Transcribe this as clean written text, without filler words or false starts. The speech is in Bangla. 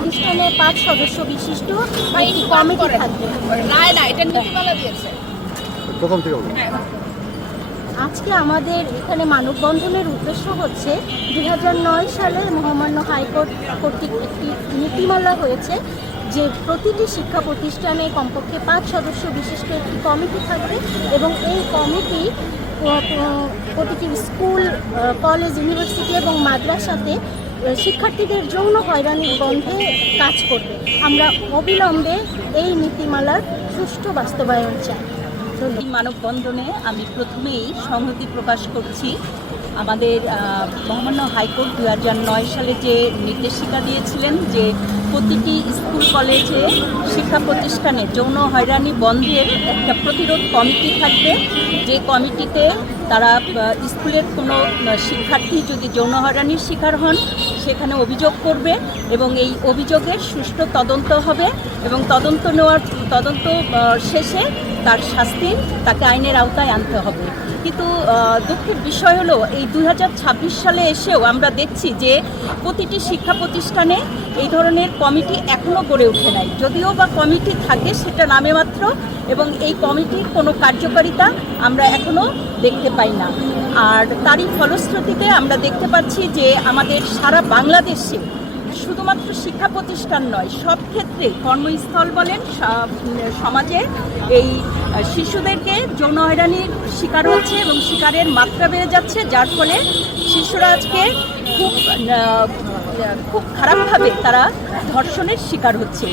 অনুষ্ঠানে 5 সদস্য বিশিষ্ট একটি কমিটি থাকবে। না এটা নীতিমালা দিয়েছে প্রথম থেকে। আজকে আমাদের এখানে মানববন্ধনের উদ্দেশ্য হচ্ছে 2009 সালে মহামান্য হাইকোর্ট কর্তৃক একটি নীতিমালা হয়েছে যে প্রতিটি শিক্ষা প্রতিষ্ঠানে কমপক্ষে 5 সদস্য বিশিষ্ট একটি কমিটি থাকবে এবং এই কমিটি প্রতিটি স্কুল, কলেজ, ইউনিভার্সিটি এবং মাদ্রাসাতে শিক্ষার্থীদের যৌন হয়রানির বন্ধে কাজ করবে। আমরা অবিলম্বে এই নীতিমালার সুষ্ঠু বাস্তবায়ন চাই। এই মানববন্ধনে আমি প্রথমেই সংহতি প্রকাশ করছি। আমাদের মহামান্য হাইকোর্ট 2009 সালে যে নির্দেশিকা দিয়েছিলেন যে প্রতিটি স্কুল, কলেজে, শিক্ষা প্রতিষ্ঠানে যৌন হয়রানি বন্ধের একটা প্রতিরোধ কমিটি থাকবে, যে কমিটিতে তারা স্কুলের কোনো শিক্ষার্থী যদি যৌন হয়রানির শিকার হন সেখানে অভিযোগ করবে এবং এই অভিযোগের সুষ্ঠু তদন্ত হবে এবং তদন্ত শেষে তার শাস্তি তাকে আইনের আওতায় আনতে হবে। কিন্তু দুঃখের বিষয় হলো এই 2026 সালে এসেও আমরা দেখছি যে প্রতিটি শিক্ষা প্রতিষ্ঠানে এই ধরনের কমিটি এখনও গড়ে ওঠে নাই। যদিও বা কমিটি থাকে সেটা নামে মাত্র এবং এই কমিটির কোনো কার্যকারিতা আমরা এখনও দেখতে পাই না। আর তারই ফলশ্রুতিতে আমরা দেখতে পাচ্ছি যে আমাদের সারা বাংলাদেশে শুধুমাত্র শিক্ষা প্রতিষ্ঠান নয়, সব ক্ষেত্রে কর্মস্থল বলেন, সমাজে এই শিশুদেরকে যৌন হয়রানির শিকার হচ্ছে এবং শিকারের মাত্রা বেড়ে যাচ্ছে, যার ফলে শিশুরা আজকে খুব খারাপভাবে তারা ধর্ষণের শিকার হচ্ছে।